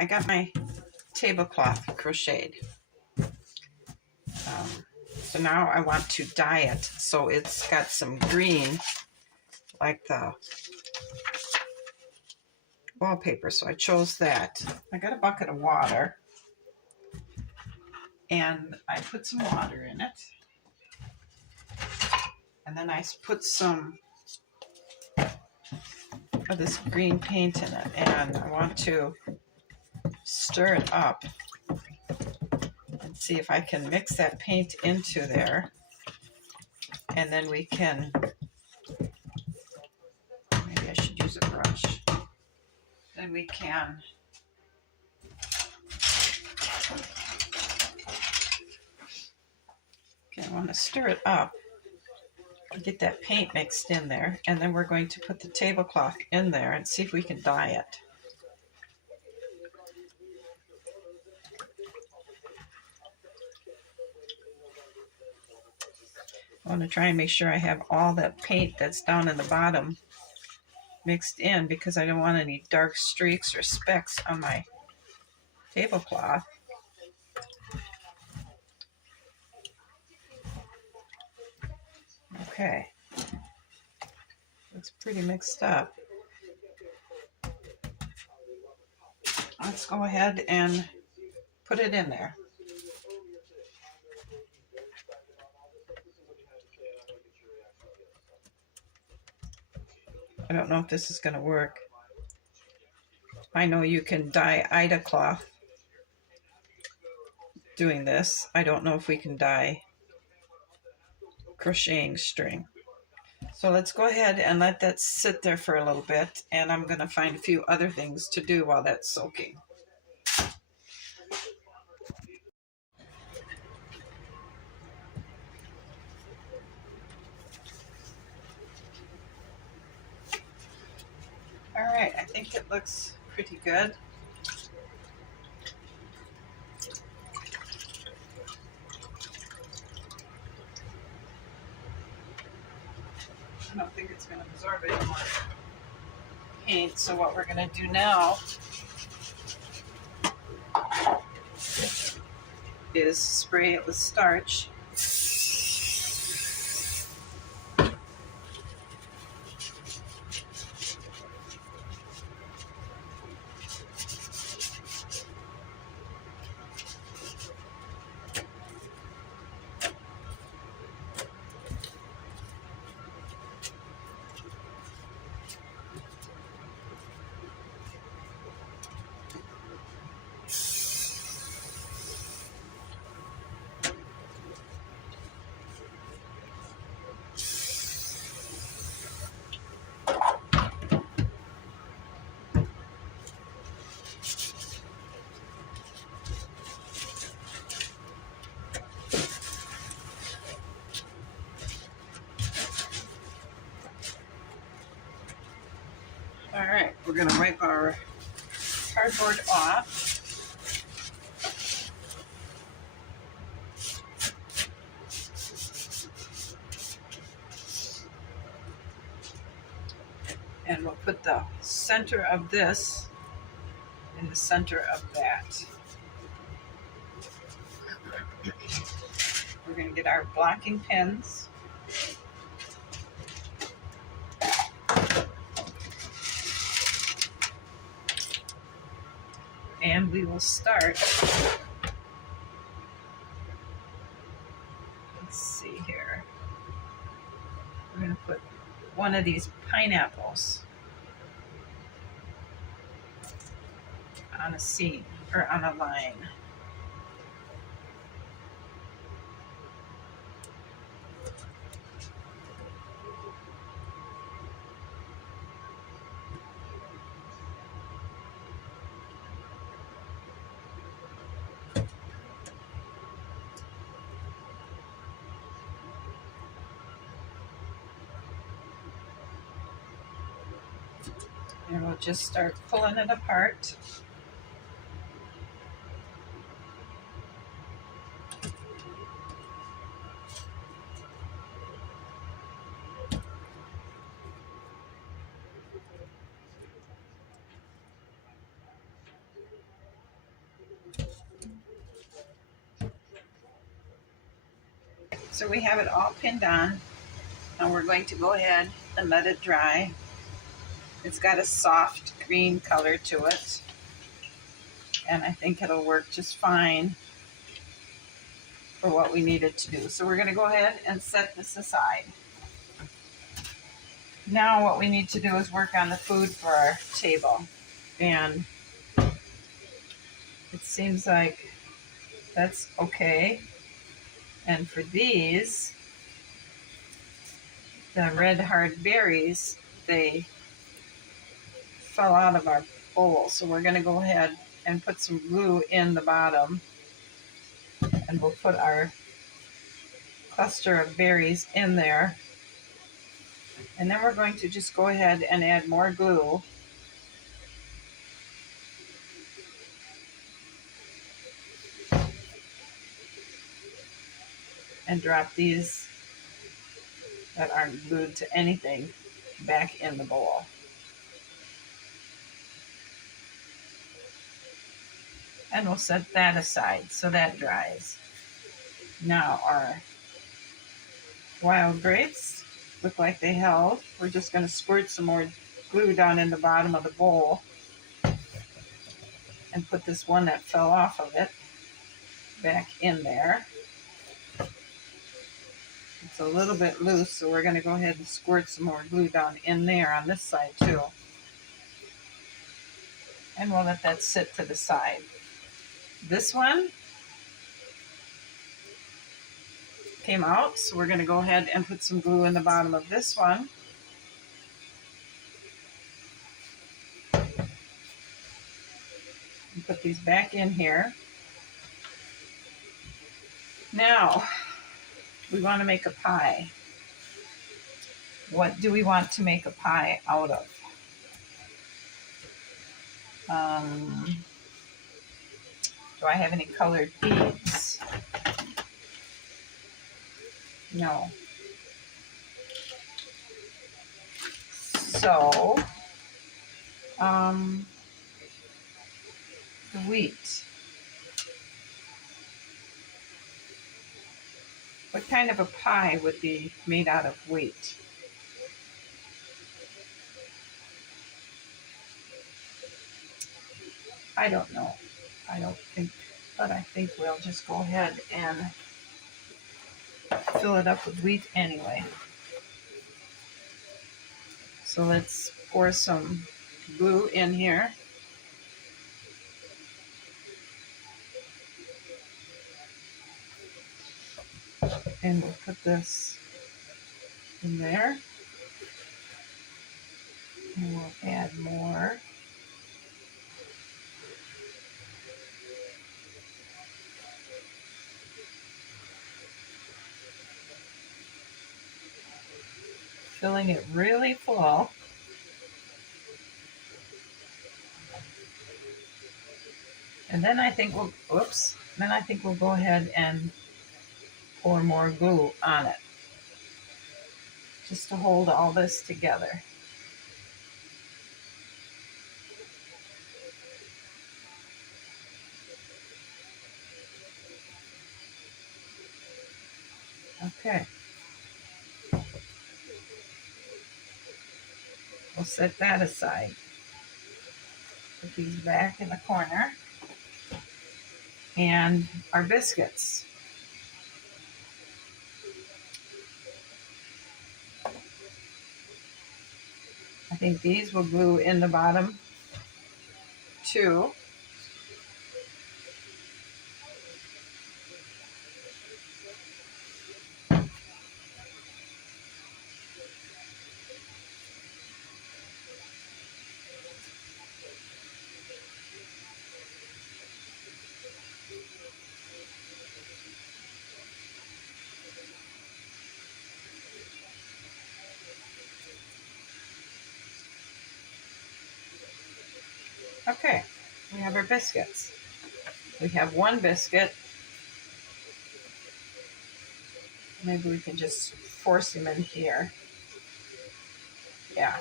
I got my tablecloth crocheted. So now I want to dye it so it's got some green like the wallpaper. So I chose that. I got a bucket of water and I put some water in it. And then I put some of this green paint in it, and I want to stir it up and see if I can mix that paint into there, and then we can, maybe I should use a brush, then we can I want to stir it up and get that paint mixed in there, and then we're going to put the tablecloth in there and see if we can dye it. I want to try and make sure I have all that paint that's down in the bottom mixed in, because I don't want any dark streaks or specks on my tablecloth. Okay, looks pretty mixed up. Let's go ahead and put it in there. I don't know if this is going to work. I know you can dye Ida cloth doing this. I don't know if we can dye crocheting string. So let's go ahead and let that sit there for a little bit, and I'm going to find a few other things to do while that's soaking. All right, I think it looks pretty good. I don't think it's going to absorb any more paint, so what we're going to do now is spray it with starch. All right, we're going to wipe our cardboard off. And we'll put the center of this in the center of that. We're going to get our blocking pins. And we will start. Let's see here. We're going to put one of these pineapples on a seam or on a line. And we'll just start pulling it apart. So we have it all pinned on. Now we're going to go ahead and let it dry. It's got a soft green color to it, and I think it'll work just fine for what we need it to do. So we're going to go ahead and set this aside. Now what we need to do is work on the food for our table, and it seems like that's okay. And for these, the red hard berries, they fell out of our bowl, so we're going to go ahead and put some glue in the bottom, and we'll put our cluster of berries in there, and then we're going to just go ahead and add more glue. And drop these that aren't glued to anything back in the bowl. And we'll set that aside so that dries. Now our wild grapes look like they held. We're just going to squirt some more glue down in the bottom of the bowl and put this one that fell off of it back in there. It's a little bit loose, so we're going to go ahead and squirt some more glue down in there on this side too. And we'll let that sit to the side. This one came out, so we're going to go ahead and put some glue in the bottom of this one. And put these back in here. Now, we want to make a pie. What do we want to make a pie out of? Do I have any colored beads? No. So, the wheat. What kind of a pie would be made out of wheat? I don't know. I don't think, but I think we'll just go ahead and fill it up with wheat anyway. So let's pour some glue in here. And we'll put this in there. And we'll add more. Filling it really full. And then I think we'll, then I think we'll go ahead and pour more glue on it, just to hold all this together. Okay. We'll set that aside. Put these back in the corner. And our biscuits. I think these will glue in the bottom too. Okay, we have our biscuits. We have one biscuit. Maybe we can just force him in here. Yeah.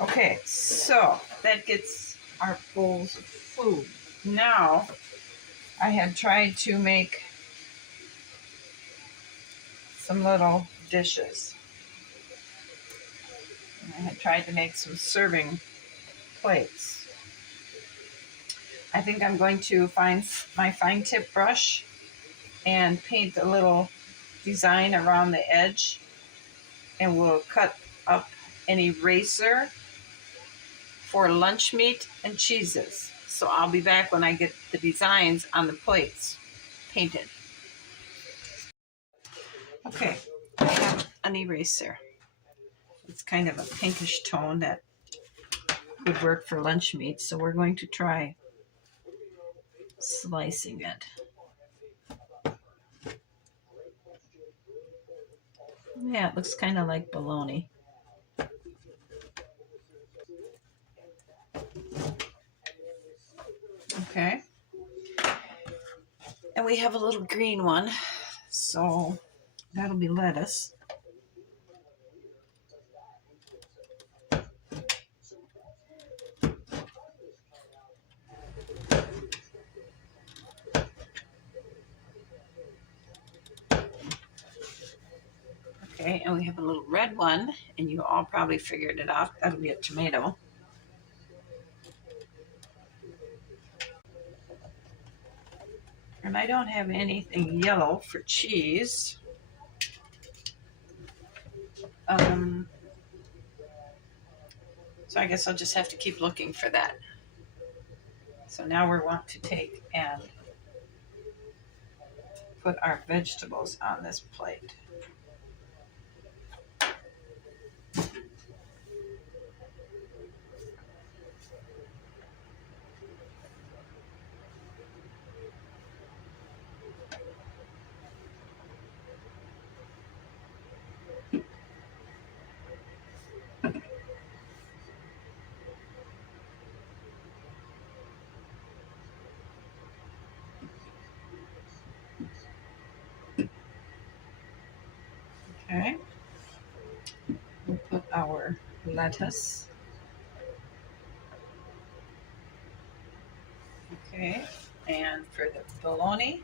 Okay, so that gets our bowls of food. Now, I had tried to make some little dishes. And I had tried to make some serving plates. I think I'm going to find my fine tip brush and paint a little design around the edge, and we'll cut up an eraser for lunch meat and cheeses. So I'll be back when I get the designs on the plates painted. Okay, I have an eraser. It's kind of a pinkish tone that would work for lunch meat, so we're going to try slicing it. Yeah, it looks kind of like bologna. Okay. And we have a little green one, so that'll be lettuce. Okay, and we have a little red one, and you all probably figured it out. That'll be a tomato. And I don't have anything yellow for cheese. So I guess I'll just have to keep looking for that. So now we want to take and put our vegetables on this plate. Okay. We'll put our lettuce. Okay. And for the bologna,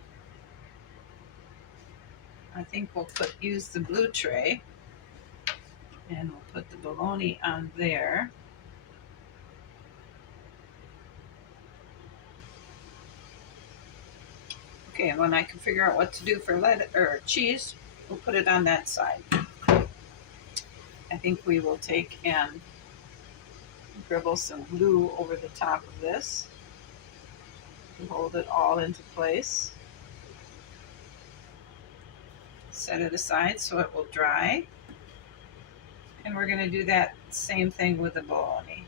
I think we'll use the blue tray, and we'll put the bologna on there. Okay, and when I can figure out what to do for cheese, we'll put it on that side. I think we will take and dribble some glue over the top of this to hold it all into place. Set it aside so it will dry. And we're going to do that same thing with the bologna.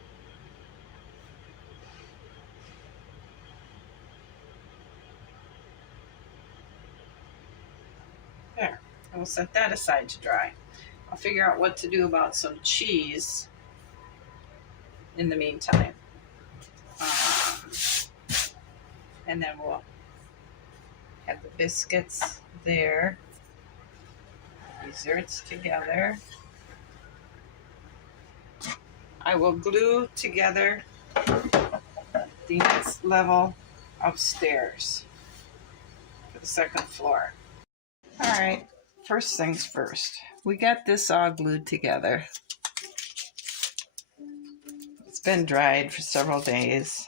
There, and we'll set that aside to dry. I'll figure out what to do about some cheese in the meantime. And then we'll have the biscuits there, desserts together. I will glue together the next level upstairs for the second floor. All right, first things first. We got this all glued together. It's been dried for several days.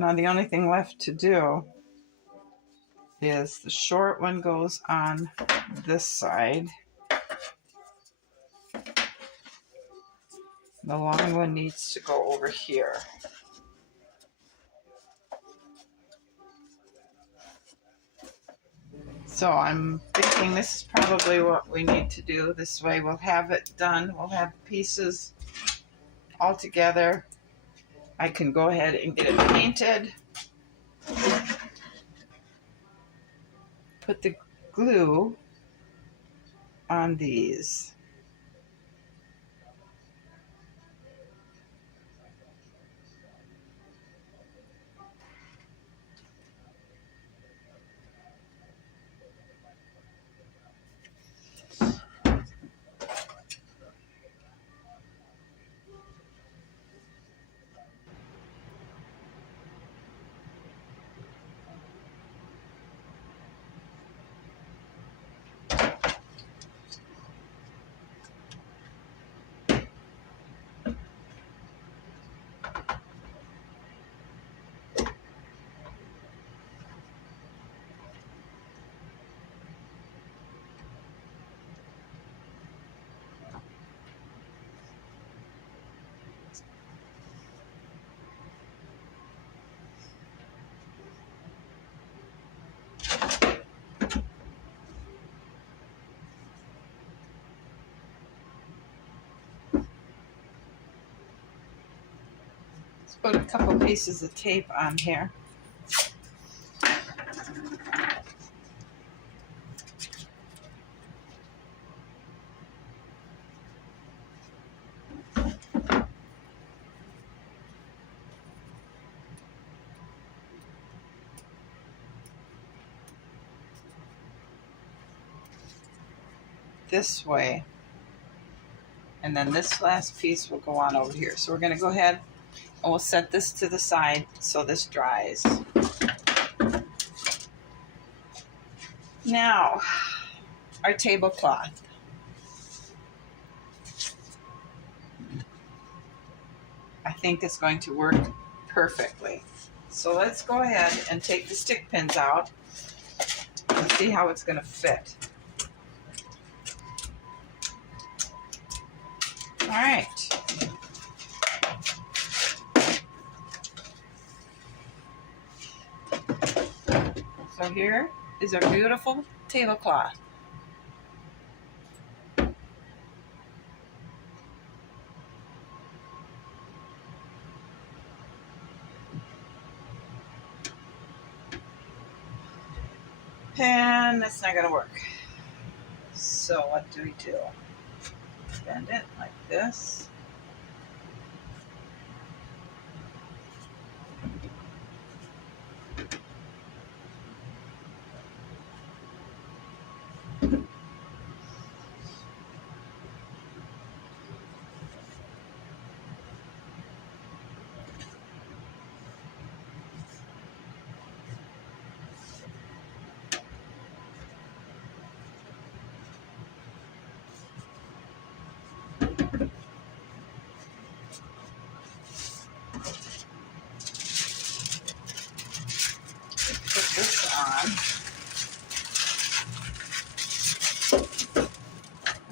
Now the only thing left to do is the short one goes on this side. The long one needs to go over here. So I'm thinking this is probably what we need to do. This way we'll have it done. We'll have pieces all together. I can go ahead and get it painted. Put the glue on these. Let's put a couple pieces of tape on here. This way, and then this last piece will go on over here. So we're going to go ahead and we'll set this to the side so this dries. Now, our tablecloth. I think it's going to work perfectly. So let's go ahead and take the stick pins out and see how it's going to fit. All right. So here is our beautiful tablecloth. And that's not going to work. So what do we do? Bend it like this. Put this on.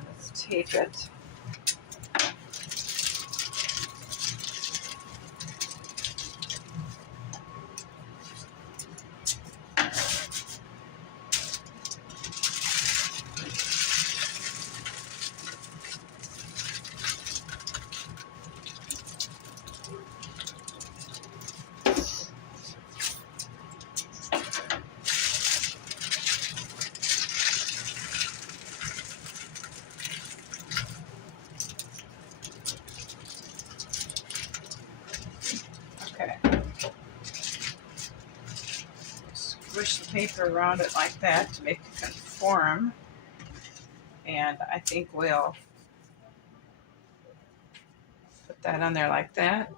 Let's tape it. Okay. Squish the paper around it like that to make it conform. And I think we'll put that on there like that.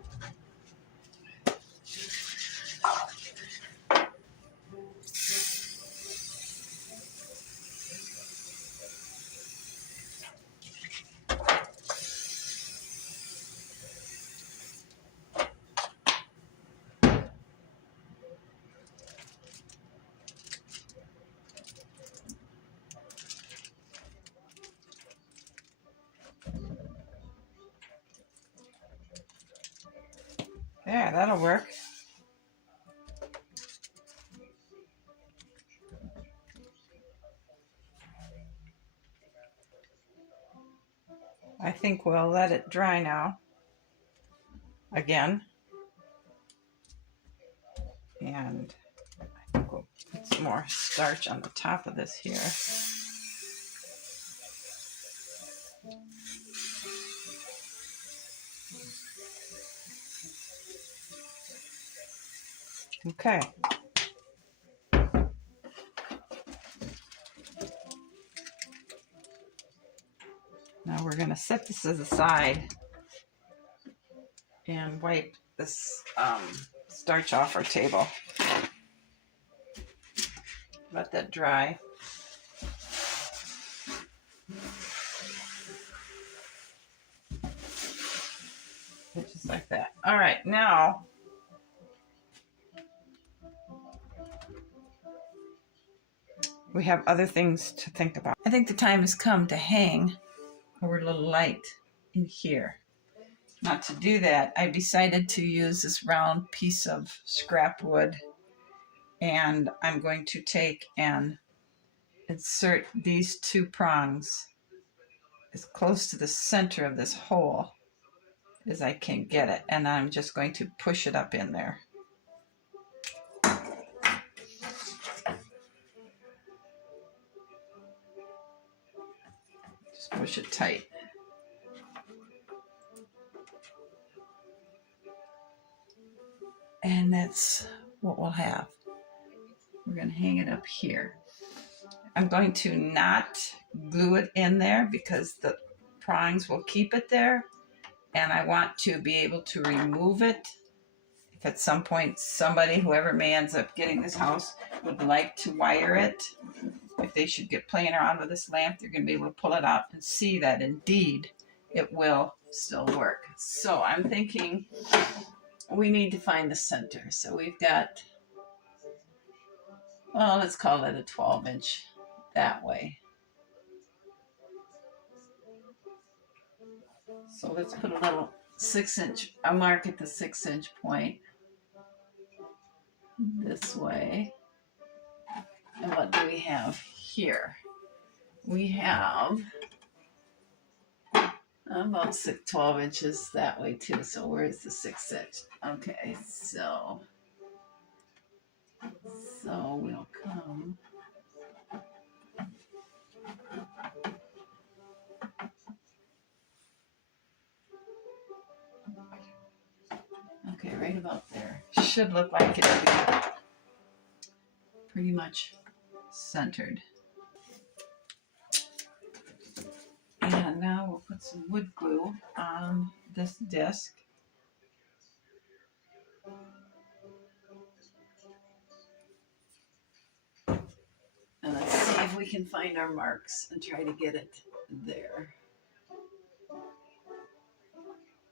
There, that'll work. I think we'll let it dry now. Again. And I think we'll put some more starch on the top of this here. Okay. Now we're going to set this aside and wipe this starch off our table. Let that dry. Just like that. All right, now we have other things to think about. I think the time has come to hang our little light in here. Now to do that, I decided to use this round piece of scrap wood, and I'm going to take and insert these two prongs as close to the center of this hole as I can get it. And I'm just going to push it up in there. Just push it tight. And that's what we'll have. We're going to hang it up here. I'm going to not glue it in there because the prongs will keep it there. And I want to be able to remove it if at some point somebody, whoever may ends up getting this house, would like to wire it. If they should get playing around with this lamp, they're going to be able to pull it out and see that indeed it will still work. So I'm thinking we need to find the center. So we've got, well, let's call it a 12-inch that way. So let's put a little 6-inch, a mark at the 6-inch point this way. And what do we have here? We have about 12 inches that way too. So where's the 6-inch? Okay, so we'll come. Okay, right about there. Should look like it'll be pretty much centered. And now we'll put some wood glue on this disc. And let's see if we can find our marks and try to get it there.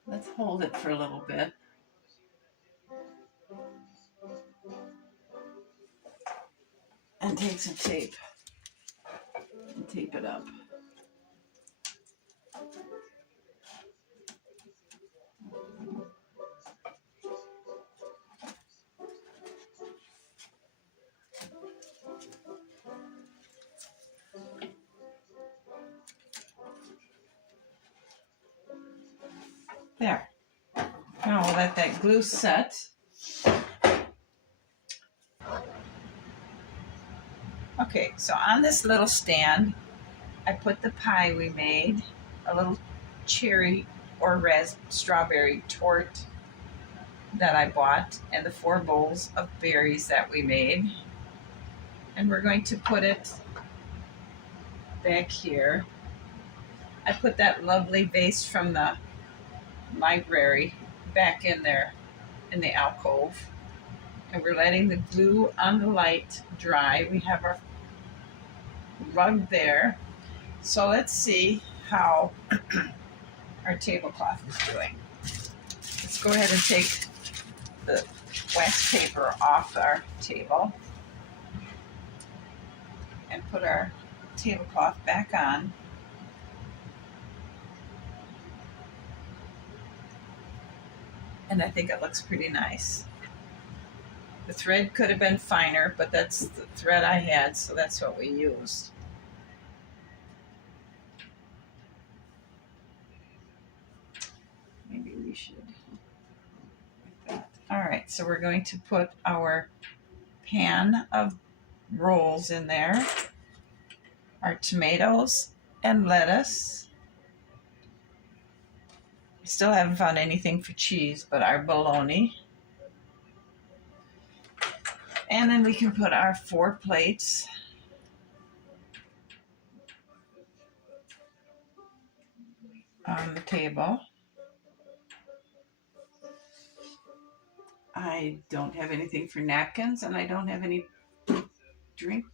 Let's hold it for a little bit. And take some tape and tape it up. There. Now we'll let that glue set. Okay, so on this little stand, I put the pie we made, a little cherry or strawberry tort that I bought, and the 4 bowls of berries that we made. And we're going to put it back here. I put that lovely vase from the library back in there in the alcove. And we're letting the glue on the light dry. We have our rug there. So let's see how our tablecloth is doing. Let's go ahead and take the wax paper off our table and put our tablecloth back on. And I think it looks pretty nice. The thread could have been finer, but that's the thread I had, so that's what we used. Maybe we should like that. All right, so we're going to put our pan of rolls in there, our tomatoes and lettuce. Still haven't found anything for cheese, but our bologna. And then we can put our 4 plates. On the table. I don't have anything for napkins, and I don't have any drinking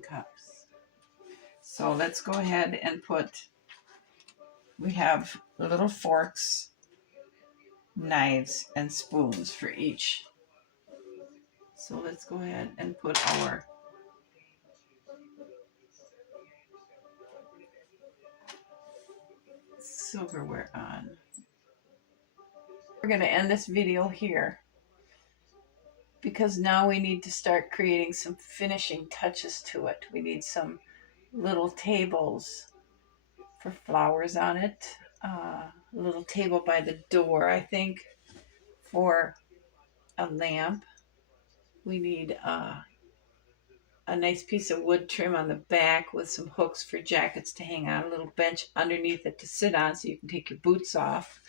cups. So let's go ahead and we have little forks, knives, and spoons for each. So let's go ahead and put our silverware on. We're going to end this video here because now we need to start creating some finishing touches to it. We need some little tables for flowers on it. little table by the door, I think, for a lamp. We need a nice piece of wood trim on the back with some hooks for jackets to hang on, a little bench underneath it to sit on so you can take your boots off.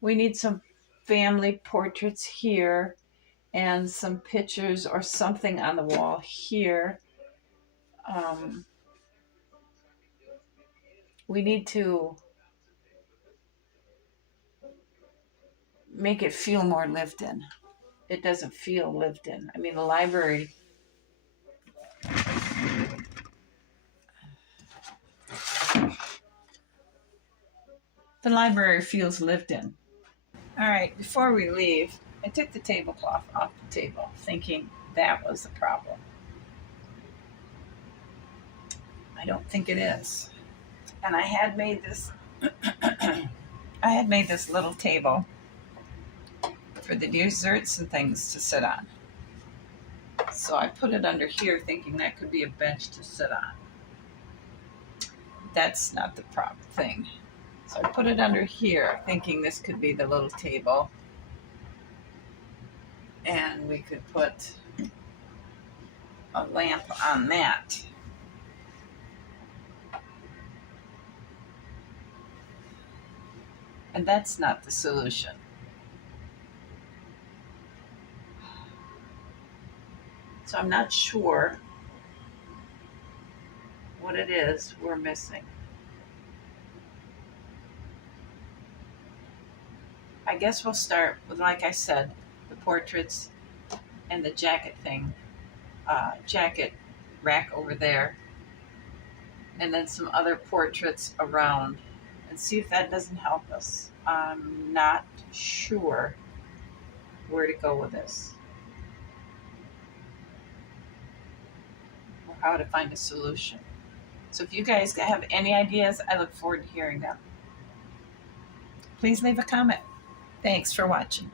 We need some family portraits here and some pictures or something on the wall here. We need to make it feel more lived in. It doesn't feel lived in. I mean, the library feels lived in. All right, before we leave, I took the tablecloth off the table, thinking that was the problem. I don't think it is. And I had made this little table for the desserts and things to sit on. So I put it under here thinking that could be a bench to sit on. That's not the proper thing. So I put it under here thinking this could be the little table. And we could put a lamp on that. And that's not the solution. So I'm not sure what it is we're missing. I guess we'll start with, like I said, the portraits and the jacket thing. Jacket rack over there. And then some other portraits around. And see if that doesn't help us. I'm not sure where to go with this. Or how to find a solution. So if you guys have any ideas, I look forward to hearing them. Please leave a comment. Thanks for watching.